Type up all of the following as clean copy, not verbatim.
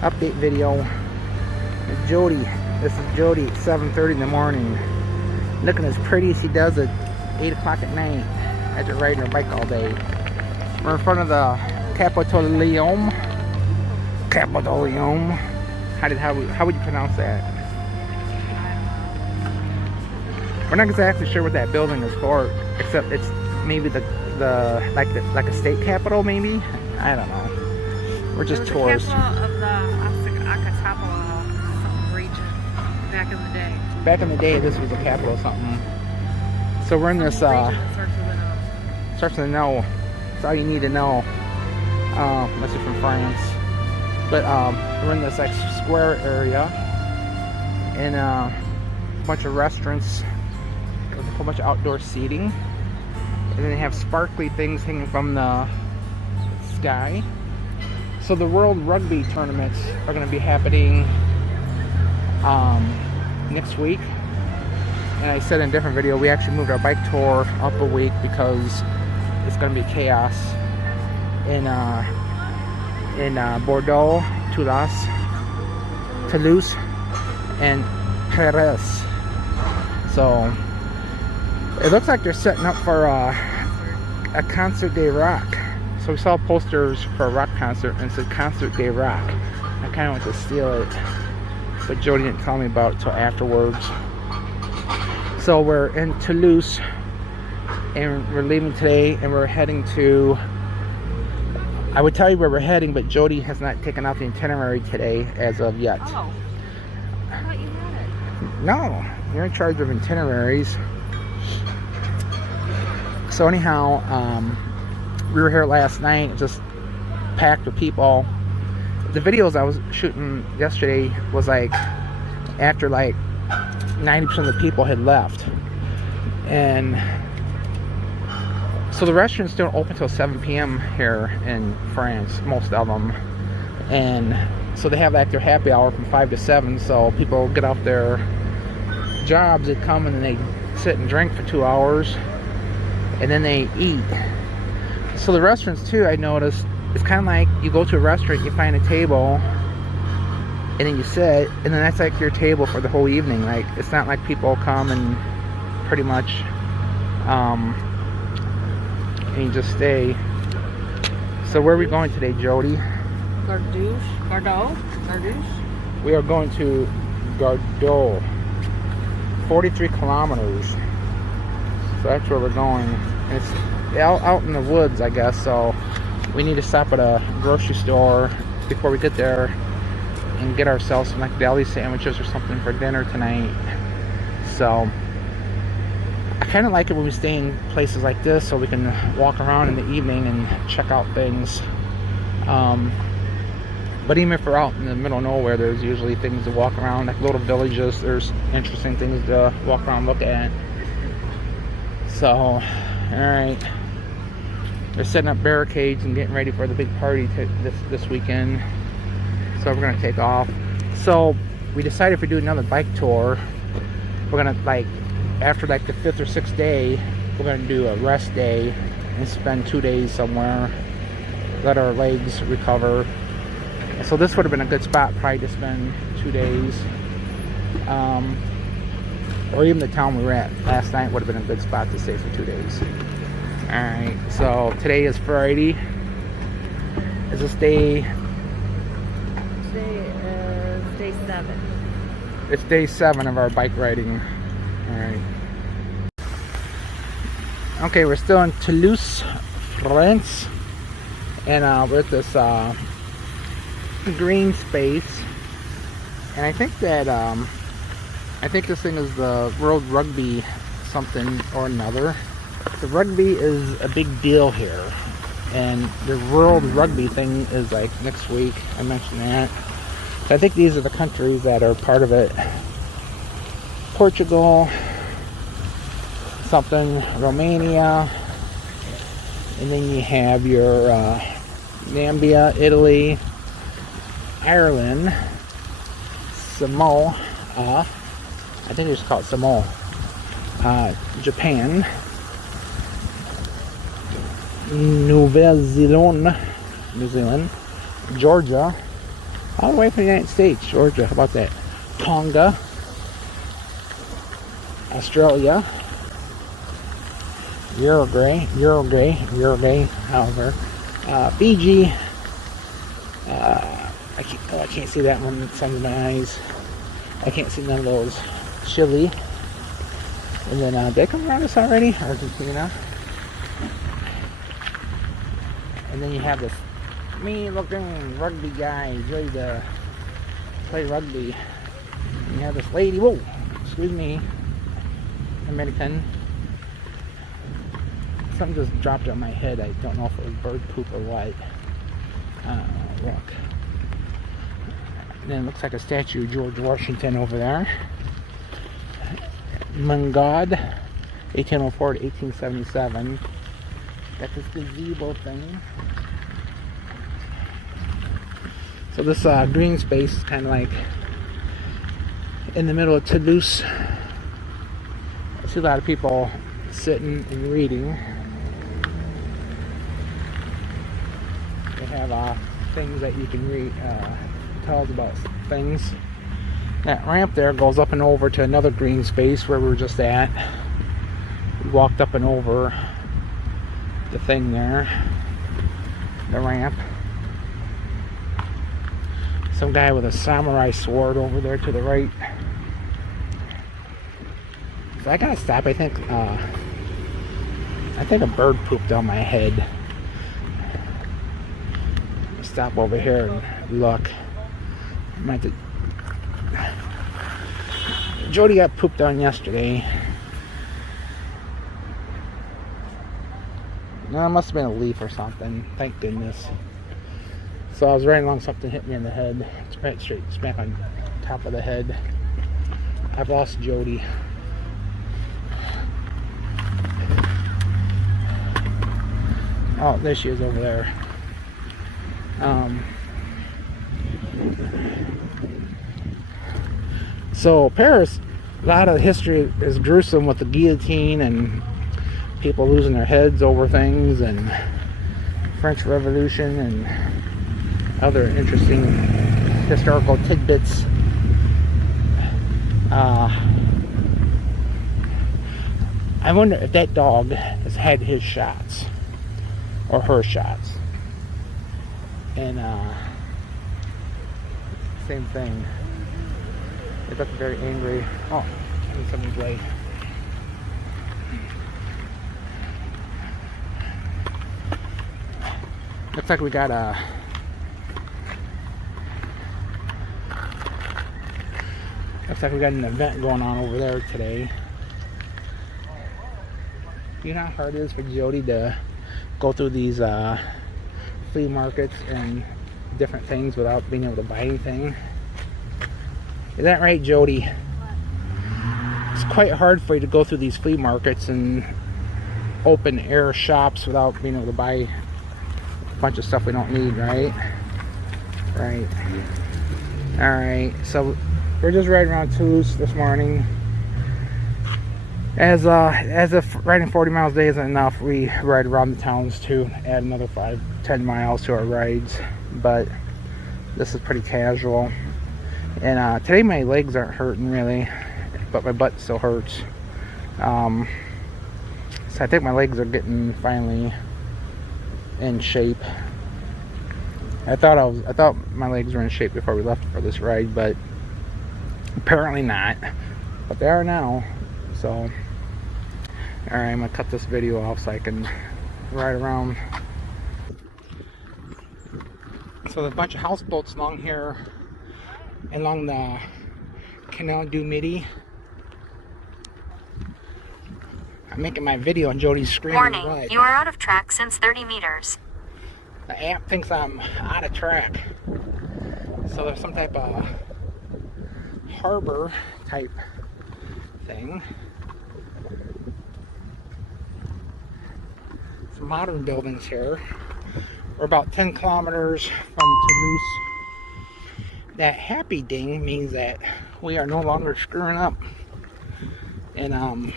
Update video with Jody. This is Jody at 7:30 in the morning, looking as pretty as she does at 8 o'clock at night after riding her bike all day. We're in front of the Capitolium. Capitolium. How would you pronounce that? We're not exactly sure what that building is for, except it's maybe the like a state capitol, maybe. I don't know. We're just tourists. The capital of the Acatapala region back in the day. Back in the day, this was a capital of something. So we're in this. Starts Starts with an O. That's all you need to know. Unless you're from France. But we're in this like square area, and a bunch of restaurants with a whole bunch of outdoor seating, and then they have sparkly things hanging from the sky. So the World Rugby tournaments are going to be happening next week. And I said in a different video, we actually moved our bike tour up a week because it's going to be chaos in Bordeaux, Toulouse, and Paris. So it looks like they're setting up for a concert de rock. So we saw posters for a rock concert and it said Concert de Rock. I kind of went to steal it, but Jody didn't tell me about it till afterwards. So we're in Toulouse and we're leaving today, and we're heading to, I would tell you where we're heading, but Jody has not taken out the itinerary today as of yet. Oh, I thought you had it. No, you're in charge of itineraries. So anyhow, we were here last night, just packed with people. The videos I was shooting yesterday was like after like 90% of the people had left. And so the restaurants don't open till 7 p.m. here in France, most of them. And so they have like their happy hour from 5 to 7, so people get off their jobs, they come and they sit and drink for 2 hours, and then they eat. So the restaurants too, I noticed, it's kind of like you go to a restaurant, you find a table, and then you sit, and then that's like your table for the whole evening. Like, it's not like people come and pretty much and you just stay. So where are we going today, Jody? Gardouch? We are going to Gardouch, 43 kilometers. So that's where we're going. And it's out in the woods, I guess, so we need to stop at a grocery store before we get there and get ourselves some like deli sandwiches or something for dinner tonight. So I kind of like it when we stay in places like this so we can walk around in the evening and check out things. But even if we're out in the middle of nowhere, there's usually things to walk around, like little villages. There's interesting things to walk around and look at. So, alright. They're setting up barricades and getting ready for the big party this weekend. So we're going to take off. So we decided if we do another bike tour, we're going to, like, after like the 5th or 6th day, we're going to do a rest day and spend 2 days somewhere, let our legs recover. And so this would have been a good spot probably to spend 2 days. Or even the town we were at last night would have been a good spot to stay for 2 days. Alright, so today is Friday. Is this day? Today is day 7. It's day 7 of our bike riding. Alright. Okay, we're still in Toulouse, France. And we're at this green space. And I think that I think this thing is the World Rugby something or another. The rugby is a big deal here, and the World Rugby thing is like next week. I mentioned that. So I think these are the countries that are part of it. Portugal, something, Romania, and then you have your Zambia, Italy, Ireland, Samoa, I think they just call it Samoa, Japan, Nouvelle-Zélande, New Zealand, Georgia, all the way from the United States, Georgia, how about that? Tonga, Australia, Uruguay, however, Fiji, I can't see that one, it's under my eyes. I can't see none of those. Chile, and then did I come around this already? Argentina, and then you have this mean-looking rugby guy ready to play rugby. And you have this lady. Whoa, excuse me, American. Something just dropped on my head. I don't know if it was bird poop or what. Look. And then it looks like a statue of George Washington over there. Mungod, 1804 to 1877. Got this gazebo thing. So this green space is kind of like in the middle of Toulouse. I see a lot of people sitting and reading. They have things that you can read, tells about things. That ramp there goes up and over to another green space where we were just at. We walked up and over the thing there, the ramp. Some guy with a samurai sword over there to the right. So I gotta stop. I think a bird pooped on my head. Stop over here and look. Might have... Jody got pooped on yesterday. No, it must have been a leaf or something. Thank goodness. So I was riding along, something hit me in the head. It's right straight smack on top of the head. I've lost Jody. Oh, there she is over there. So Paris, a lot of history is gruesome with the guillotine and people losing their heads over things, and French Revolution and other interesting historical tidbits. I wonder if that dog has had his shots or her shots. And same thing. They look very angry. Oh, in somebody's way. Looks like we got a an event going on over there today. You know how hard it is for Jody to go through these flea markets and different things without being able to buy anything? Is that right, Jody? It's quite hard for you to go through these flea markets and open air shops without being able to buy a bunch of stuff we don't need, right? Right. Alright, so we're just riding around Toulouse this morning. As if riding 40 miles a day isn't enough, we ride around the towns to add another 5-10 miles to our rides. But this is pretty casual. And today my legs aren't hurting really, but my butt still hurts. So I think my legs are getting finally in shape. I thought my legs were in shape before we left for this ride, but apparently not. But they are now. So, alright, I'm gonna cut this video off so I can ride around. So there's a bunch of houseboats along here, along the Canal du Midi. I'm making my video and Jody's screaming. Warning, you are out of track since 30 meters. The app thinks I'm out of track. So there's some type of harbor type thing. Some modern buildings here. We're about 10 kilometers from Toulouse. That happy ding means that we are no longer screwing up. And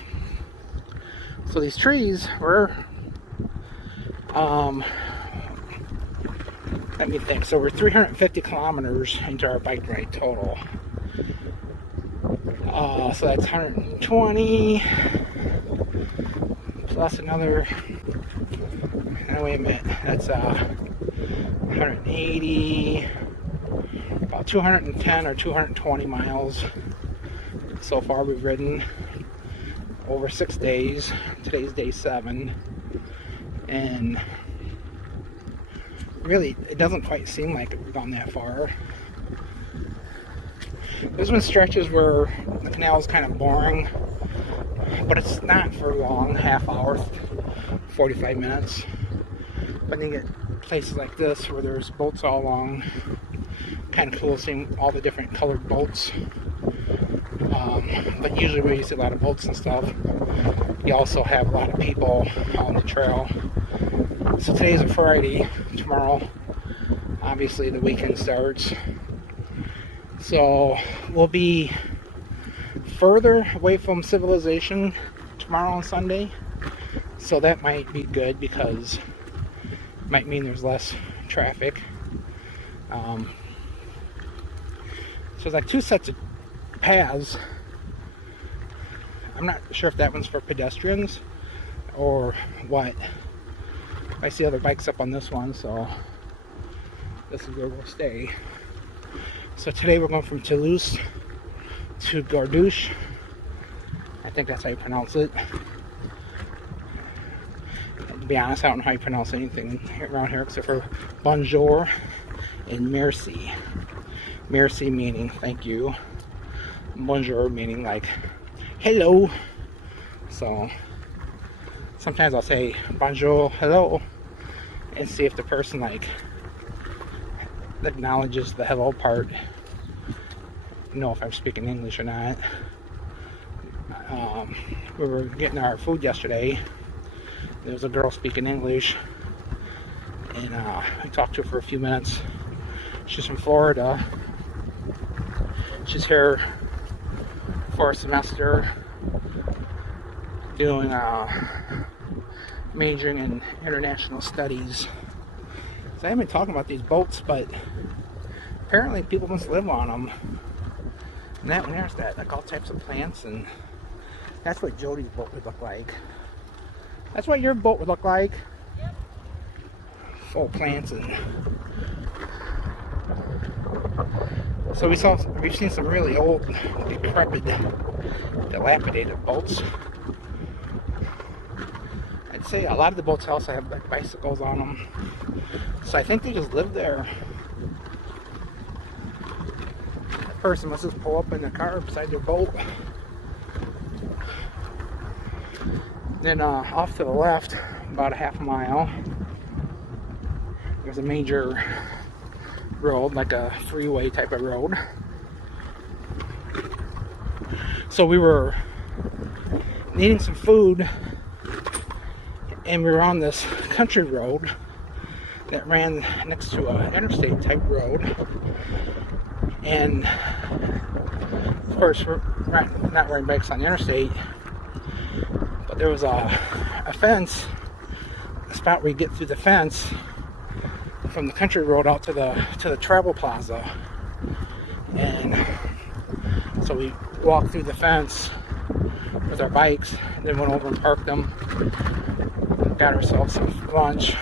so these trees, we're Let me think. So we're 350 kilometers into our bike ride total. So that's 120 plus another. Oh, wait a minute. That's 180. About 210 or 220 miles so far we've ridden over 6 days. Today's day 7, and really it doesn't quite seem like we've gone that far. There's been stretches where the canal is kind of boring, but it's not for long, half hour, 45 minutes. But then you get places like this where there's boats all along. Kind of cool seeing all the different colored boats. But usually where you see a lot of boats and stuff, you also have a lot of people on the trail. So today's a Friday. Tomorrow, obviously, the weekend starts. So we'll be further away from civilization tomorrow and Sunday. So that might be good because it might mean there's less traffic. So there's like 2 sets of paths. I'm not sure if that one's for pedestrians or what. I see other bikes up on this one, so this is where we'll stay. So today we're going from Toulouse to Gardouch. I think that's how you pronounce it. To be honest, I don't know how you pronounce anything around here except for bonjour and merci. Merci meaning thank you. Bonjour meaning like hello. So sometimes I'll say bonjour, hello, and see if the person like acknowledges the hello part. Know if I'm speaking English or not. We were getting our food yesterday. There was a girl speaking English, and I talked to her for a few minutes. She's from Florida. She's here for a semester doing majoring in international studies. So I haven't been talking about these boats, but apparently people must live on them. And that one there's that, like all types of plants, and that's what Jody's boat would look like. That's what your boat would look like. Yep. Full of plants and. So we've seen some really old, decrepit, dilapidated boats. I'd say a lot of the boats also have like bicycles on them. So I think they just live there. That person must just pull up in the car beside their boat. Then off to the left, about a half a mile, there's a major road, like a freeway type of road. So we were needing some food, and we were on this country road that ran next to an interstate type road. And of course we're not wearing bikes on the interstate, but there was a fence, a spot where you get through the fence from the country road out to the travel plaza. And so we walked through the fence with our bikes, and then went over and parked them, got ourselves some lunch,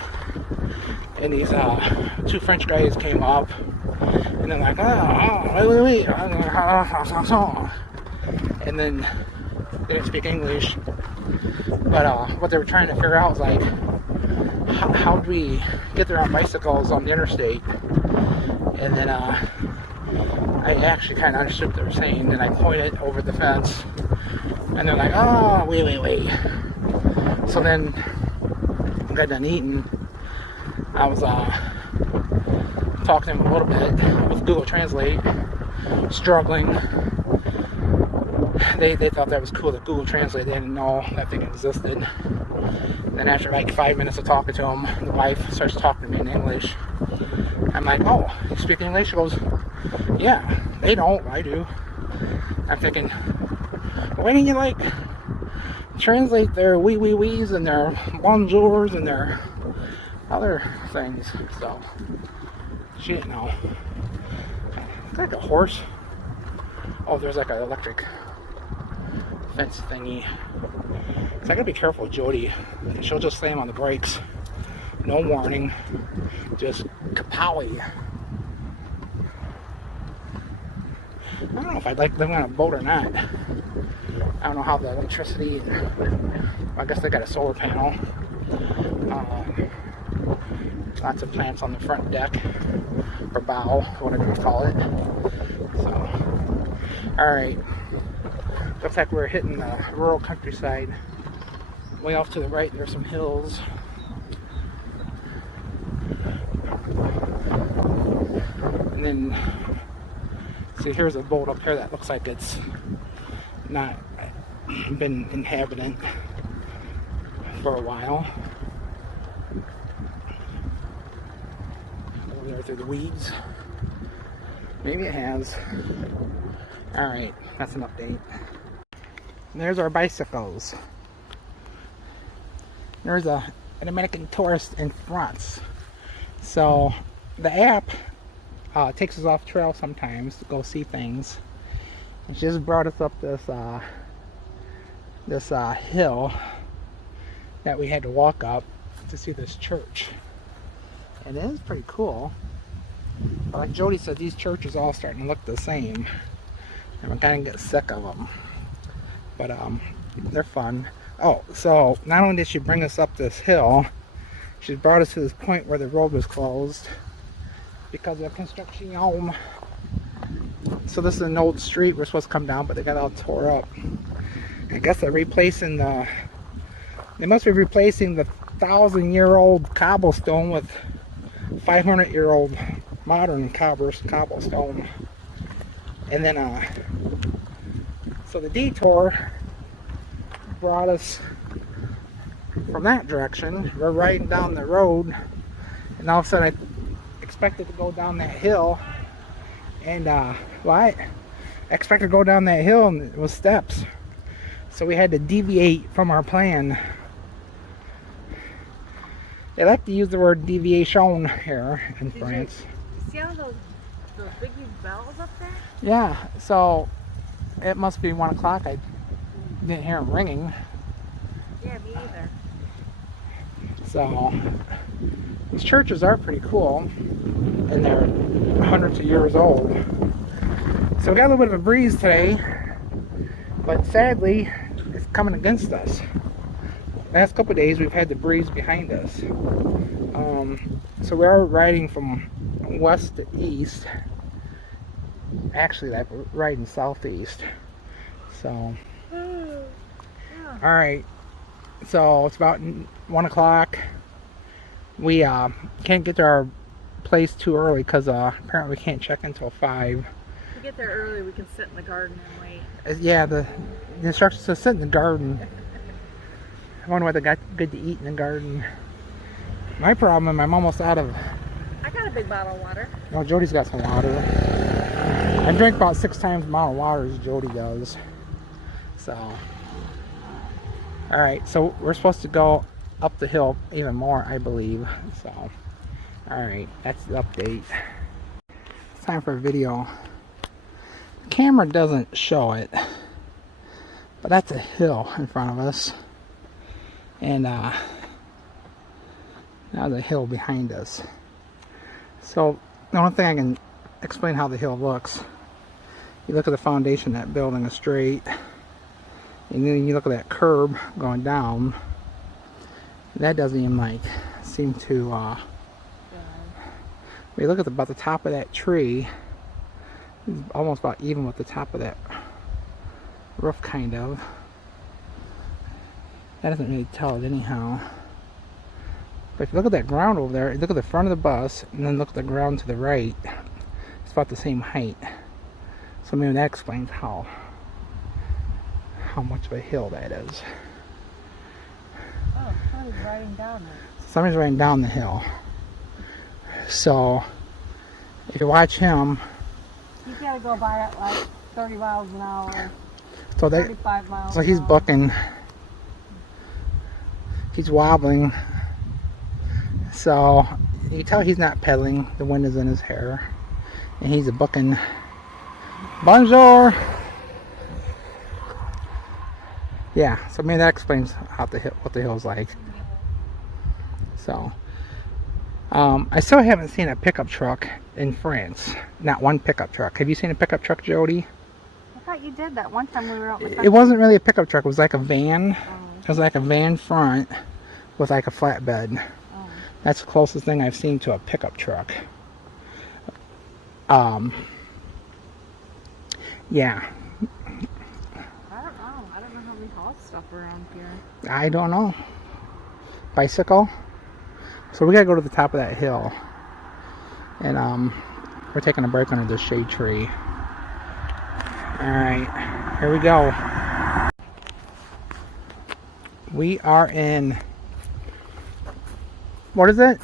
and these 2 French guys came up, and they're like, wait, and then they didn't speak English, but what they were trying to figure out was like, how do we get there on bicycles on the interstate? And then I actually kind of understood what they were saying, and I pointed over the fence, and they're like, wait. So then I got done eating. I was talking to them a little bit with Google Translate, struggling. They thought that was cool, that Google Translate. They didn't know that thing existed. Then after like 5 minutes of talking to them, the wife starts talking to me in English. I'm like, oh, you speak English? She goes, yeah. They don't, I do. I'm thinking, why didn't you like translate their wees and their bonjours and their other things. So she didn't know. It's like a horse. Oh, there's like an electric fence thingy. So I gotta be careful with Jody. She'll just slam on the brakes. No warning. Just kapowie. I don't know if I'd like living on a boat or not. I don't know how the electricity. I guess they got a solar panel. Lots of plants on the front deck or bow, whatever you call it. So, all right. Looks like we're hitting the rural countryside. Way off to the right, there's some hills. And then, see, here's a boat up here that looks like it's not been inhabited for a while. Over there through the weeds. Maybe it has. Alright, that's an update. And there's our bicycles. There's an American tourist in France. So the app takes us off trail sometimes to go see things. And she just brought us up this hill that we had to walk up to see this church. And it is pretty cool. But like Jody said, these churches all starting to look the same. And I'm kind of get sick of them. But they're fun. Oh, so not only did she bring us up this hill, she brought us to this point where the road was closed because of construction. So this is an old street we're supposed to come down, but they got all tore up. I guess they're replacing they must be replacing the 1,000-year-old cobblestone with 500-year-old modern cobblestone. And then, so the detour brought us from that direction. We're riding down the road, and all of a sudden I expected to go down that hill, and I expected to go down that hill and it was steps. So we had to deviate from our plan. They like to use the word deviation here in France. You see all those big bells up there? Yeah, so it must be 1 o'clock. I didn't hear them ringing. Yeah, me either. So these churches are pretty cool, and they're hundreds of years old. So we got a little bit of a breeze today, but sadly it's coming against us. Last couple of days we've had the breeze behind us. So we are riding from west to east. Actually, we're riding southeast. So, alright. So it's about 1 o'clock. We can't get to our place too early because apparently we can't check until 5. If we get there early, we can sit in the garden and wait. Yeah, the instructions to sit in the garden. I wonder what they got good to eat in the garden. My problem, I'm almost out of... I got a big bottle of water. No, Jody's got some water. I drink about 6 times the amount of water as Jody does. So... Alright, so we're supposed to go up the hill even more, I believe. So... Alright, that's the update. It's time for a video. The camera doesn't show it. But that's a hill in front of us. And now the hill behind us. So the only thing I can explain how the hill looks, you look at the foundation of that building is straight, and then you look at that curb going down, that doesn't even like seem to when you look at about the top of that tree, it's almost about even with the top of that roof, kind of. That doesn't really tell it anyhow. But if you look at that ground over there, look at the front of the bus, and then look at the ground to the right, it's about the same height. So maybe that explains how much of a hill that is. Oh, somebody's riding down it. Somebody's riding down the hill. So if you watch him, He's got to go by at like 30 miles an hour. so 35 miles so he's an hour. bucking. He's wobbling. So you can tell he's not pedaling. The wind is in his hair. And he's a bucking. Bonjour! Yeah, so maybe that explains how what the hill's like. So, I still haven't seen a pickup truck in France. Not one pickup truck. Have you seen a pickup truck, Jody? I thought you did that one time we were out in the It country. wasn't really a pickup truck. It was like a van. It was like a van front with like a flatbed. Oh. That's the closest thing I've seen to a pickup truck. Yeah. I don't know. I don't know how we haul stuff around here. I don't know. Bicycle. So we gotta go to the top of that hill. And we're taking a break under the shade tree. Alright, here we go. We are in, what is it?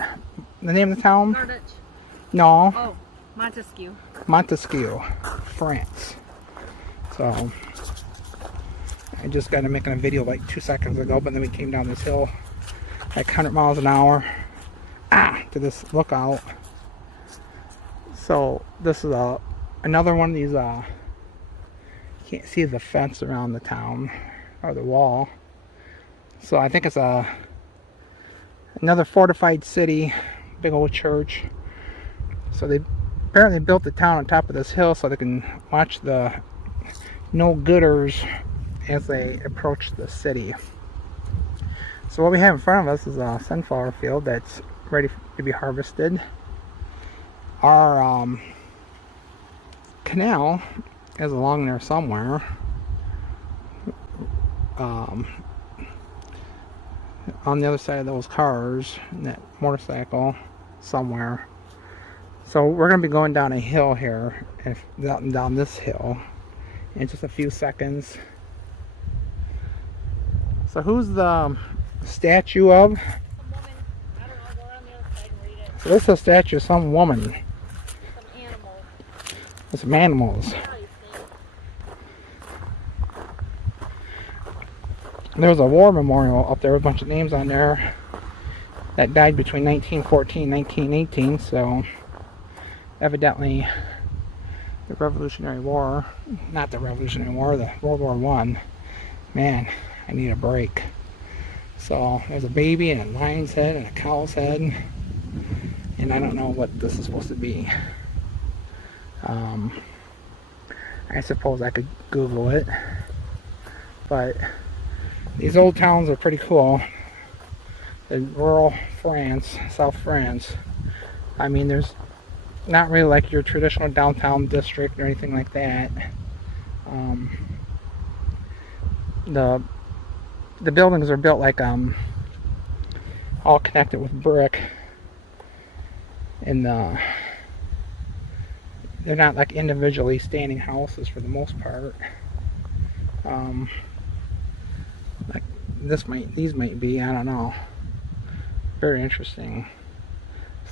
The name of the town? Gardouch. No, Oh, Montesquieu. Montesquieu, France. So, I just got to making a video like 2 seconds ago, but then we came down this hill like 100 miles an hour to this lookout. So, this is another one of these, you can't see the fence around the town, or the wall. So I think it's another fortified city, big old church. So they apparently built the town on top of this hill so they can watch the no-gooders as they approach the city. So what we have in front of us is a sunflower field that's ready to be harvested. Our canal is along there somewhere. On the other side of those cars, and that motorcycle somewhere. So we're going to be going down a hill here, and down this hill in just a few seconds. So who's the statue of? Some woman. I don't know. Go around the other side and read it. So this is a statue of some woman. Some animal. With some animals. There was a war memorial up there with a bunch of names on there that died between 1914 and 1918, so evidently the Revolutionary War, not the Revolutionary War, the World War I. Man, I need a break. So there's a baby and a lion's head and a cow's head, and I don't know what this is supposed to be. I suppose I could Google it, but these old towns are pretty cool. In rural France, South France, I mean, there's not really like your traditional downtown district or anything like that. The buildings are built like all connected with brick, and they're not like individually standing houses for the most part. Like these might be, I don't know. Very interesting.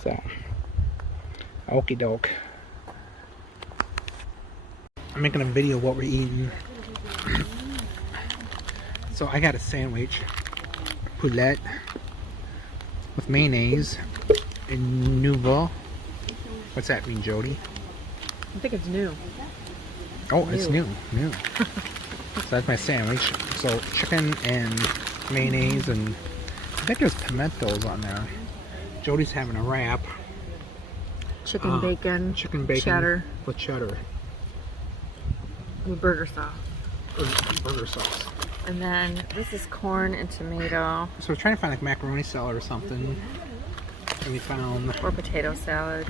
So, okie doke. I'm making a video of what we're eating. So I got a sandwich, poulet with mayonnaise and nouveau. What's that mean, Jody? I think it's new. Oh, it's new. So that's my sandwich. So chicken and mayonnaise, and I think there's pimentos on there. Jody's having a wrap. Chicken bacon. Chicken bacon Cheddar. with cheddar. With burger sauce. Or burger sauce. And then this is corn and tomato. So we're trying to find like macaroni salad or something. And we found Or potato salad.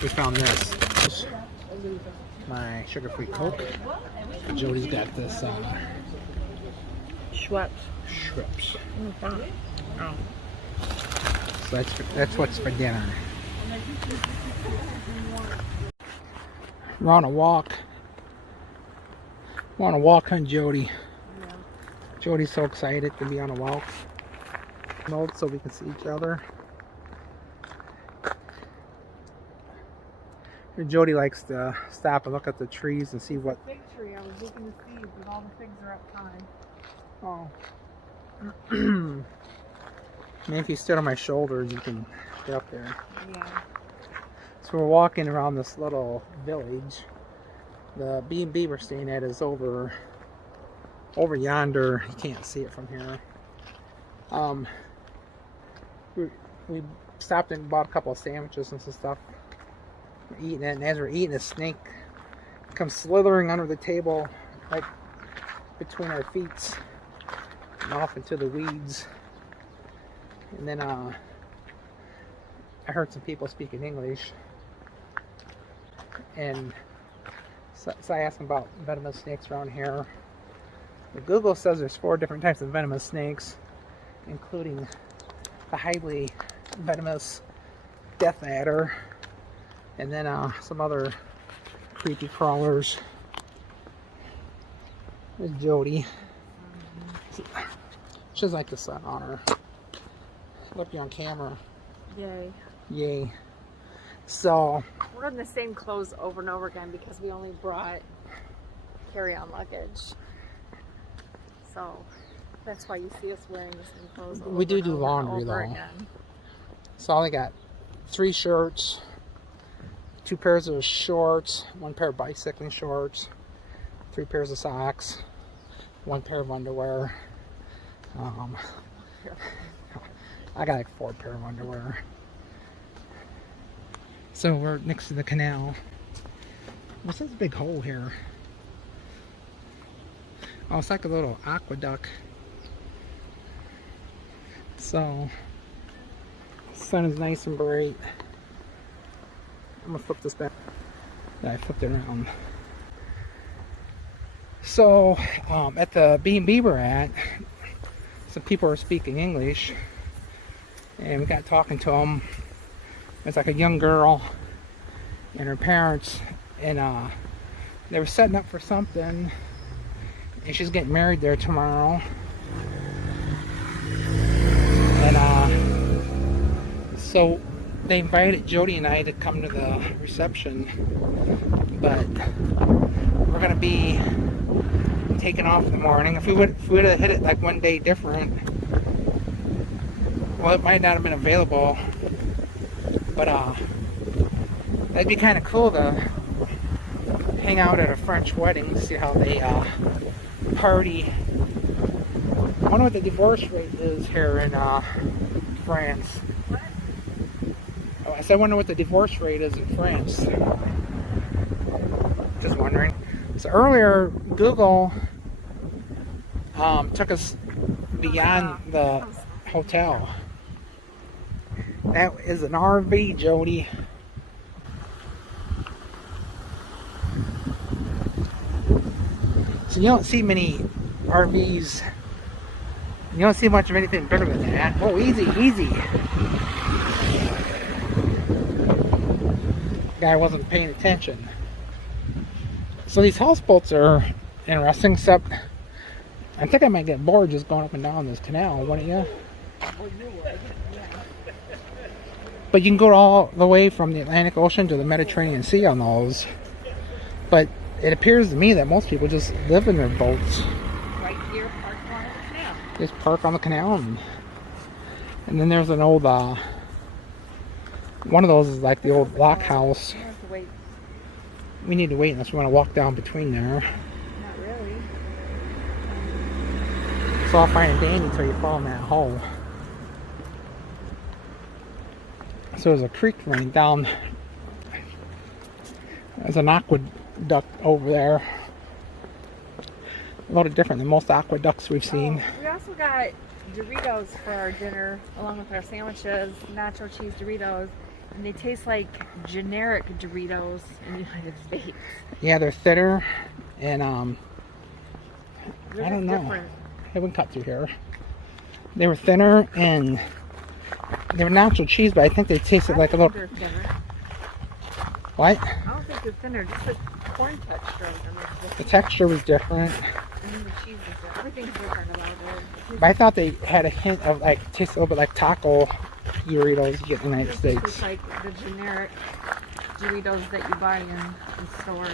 this. My sugar-free Coke. Jody's got this Schweppes. Schweppes. Oh. So that's what's for dinner. We're on a walk. We're on a walk, huh, Jody? Yeah. Jody's so excited to be on a walk. So we can see each other. And Jody likes to stop and look at the trees and see what. Fig tree. I was looking to see, but all the figs are up high. Oh. Maybe if you stood on my shoulders, you can get up there. Yeah. So we're walking around this little village. The B&B we're staying at is over yonder. You can't see it from here. We stopped and bought a couple of sandwiches and some stuff. We're eating it, and as we're eating, a snake comes slithering under the table, right between our feet, and off into the weeds. And then I heard some people speaking English, and so I asked them about venomous snakes around here. Google says there's 4 different types of venomous snakes, including the highly venomous death adder, and then some other creepy crawlers. There's Jody. She doesn't like the sun on her. She'll look you on camera. Yay. Yay. So We're in the same clothes over and over again because we only brought carry-on luggage. So that's why you see us wearing the same clothes over we do and over and laundry over though. again. So I only got 3 shirts, 2 pairs of shorts, 1 pair of bicycling shorts, 3 pairs of socks, 1 pair of underwear. I got like 4 pair of underwear. So we're next to the canal. What's this big hole here? Oh, it's like a little aqueduct. So the sun is nice and bright. I'm gonna flip this back. Yeah, I flipped it around. So at the B&B we're at, some people were speaking English, and we got talking to them. It's like a young girl and her parents, and they were setting up for something, and she's getting married there tomorrow. And so they invited Jody and I to come to the reception, but we're gonna be taking off in the morning. If we would have hit it like one day different, well, it might not have been available, but that'd be kind of cool to hang out at a French wedding, see how they party. I wonder what the divorce rate is here in France. What? Oh, I said, I wonder what the divorce rate is in France. Just wondering. So earlier, Google took us beyond the hotel. That is an RV, Jody. So you don't see many RVs. You don't see much of anything bigger than that. Oh, easy, easy. Guy wasn't paying attention. So these houseboats are interesting, except I think I might get bored just going up and down this canal, wouldn't you? But you can go all the way from the Atlantic Ocean to the Mediterranean Sea on those. But it appears to me that most people just live in their boats. Right here, parked on the canal. Just park on the canal. And then there's an old, one of those is like the old block house. You have to wait. We need to wait unless we want to walk down between there. Not really. It's all fine and dandy until you fall in that hole. So there's a creek running down. There's an aqueduct over there. A little different than most aqueducts we've seen. Oh, we also got Doritos for our dinner, along with our sandwiches, nacho cheese Doritos, and they taste like generic Doritos in the United States. Yeah, they're thinner, and They're I don't know. different. Hey, we can cut through here. They were thinner, and they were nacho cheese, but I think they tasted like a little. They're thinner. What? I don't think they're thinner, just the corn texture of them is The different. texture was different, And then the cheese is different. Everything's different about it. but I thought they had a hint of like tastes a little bit like taco Doritos you get in the United It's States. like the generic Doritos that you buy in store.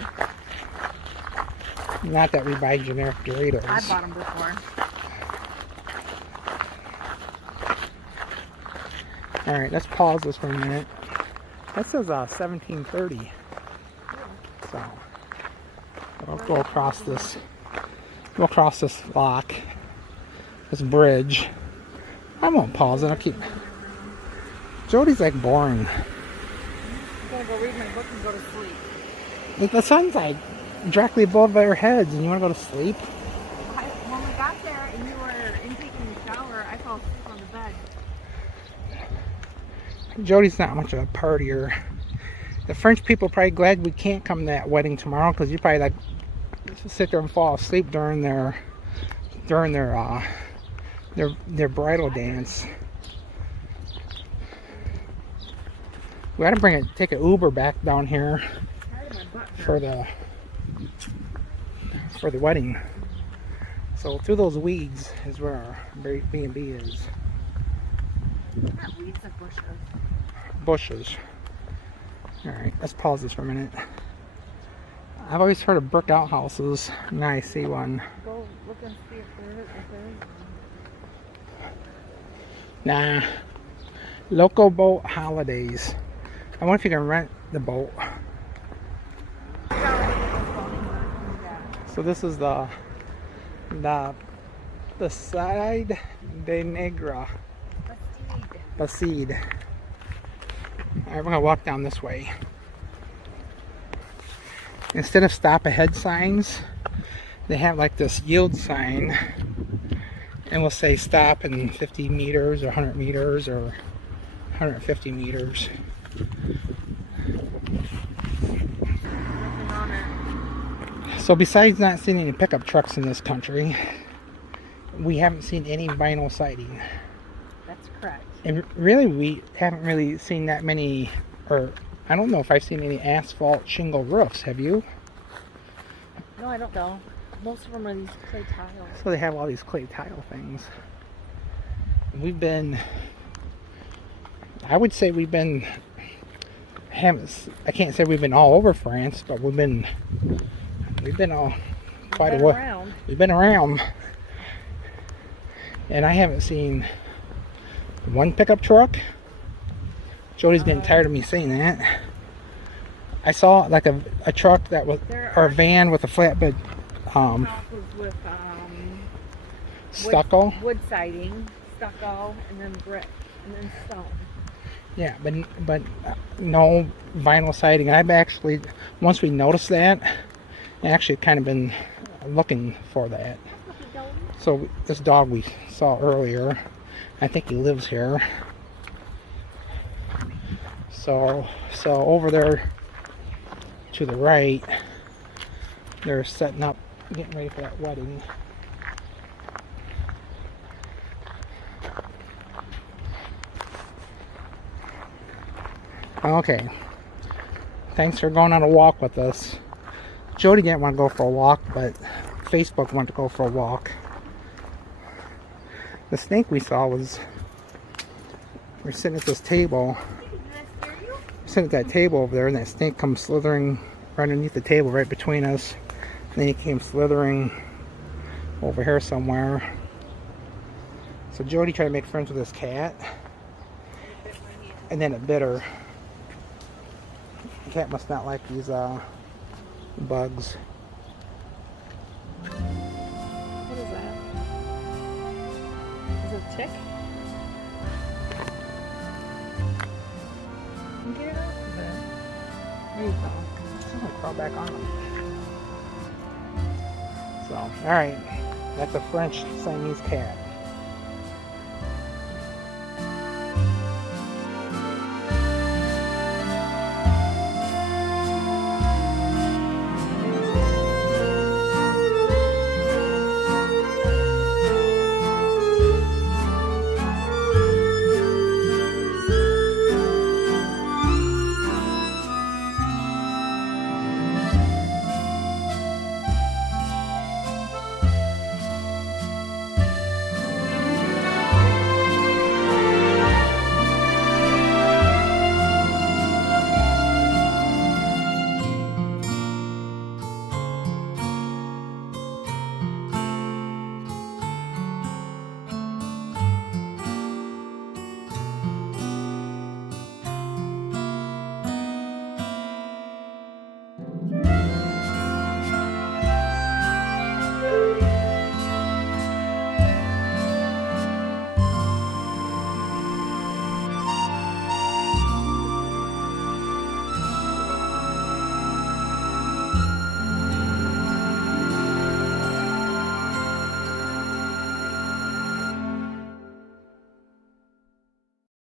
Not that we buy generic Doritos. I bought them before. Alright, let's pause this for a minute. That says 1730. So we'll go across this. Go across this lock, this bridge. I won't pause it. I'll keep. Jody's like boring. I'm gonna go read my book and go to sleep. The sun's like directly above our heads, and you want to go to sleep? When we got there and you were taking a shower, I fell asleep on the bed. Jody's not much of a partier. The French people are probably glad we can't come to that wedding tomorrow, because you probably like sit there and fall asleep during their bridal dance. We got to take an Uber back down here for the wedding. So through those weeds is where our B&B is. Not weeds, are bushes. Bushes. Alright, let's pause this for a minute. I've always heard of brick outhouses. Now I see one. Go look and see if there is. Nah. Local boat holidays. I wonder if you can rent the boat. So this is the Side de Negra. Bastide. Alright, we're gonna walk down this way. Instead of stop ahead signs, they have like this yield sign, and we'll say stop in 50 meters or 100 meters or 150 meters. So besides not seeing any pickup trucks in this country, we haven't seen any vinyl siding. That's correct. And really, we haven't really seen that many, or I don't know if I've seen any asphalt shingle roofs. Have you? No, I don't know. Most of them are these clay tiles. So they have all these clay tile things. We've been, I would say we've been, I can't say we've been all over France, but we've been all quite a while. We've been around. And I haven't seen one pickup truck. Jody's getting tired of me saying that. I saw like a truck that was, or a van with a flatbed, with stucco. Wood siding, stucco, and then brick, and then stone. Yeah, but no vinyl siding. I've actually, once we noticed that, I actually kind of been looking for that. So this dog we saw earlier, I think he lives here. So over there to the right, they're setting up, getting ready for that wedding. Okay, thanks for going on a walk with us. Jody didn't want to go for a walk, but Facebook wanted to go for a walk. The snake we saw was, we're sitting at this table, sitting at that table over there, and that snake comes slithering right underneath the table, right between us. And then he came slithering over here somewhere. So Jody tried to make friends with this cat, and then it bit her. The cat must not like these bugs. What is that? Is it a tick? You get it off of there. There you go. I'm gonna crawl back on them. So, alright. That's a French Siamese cat.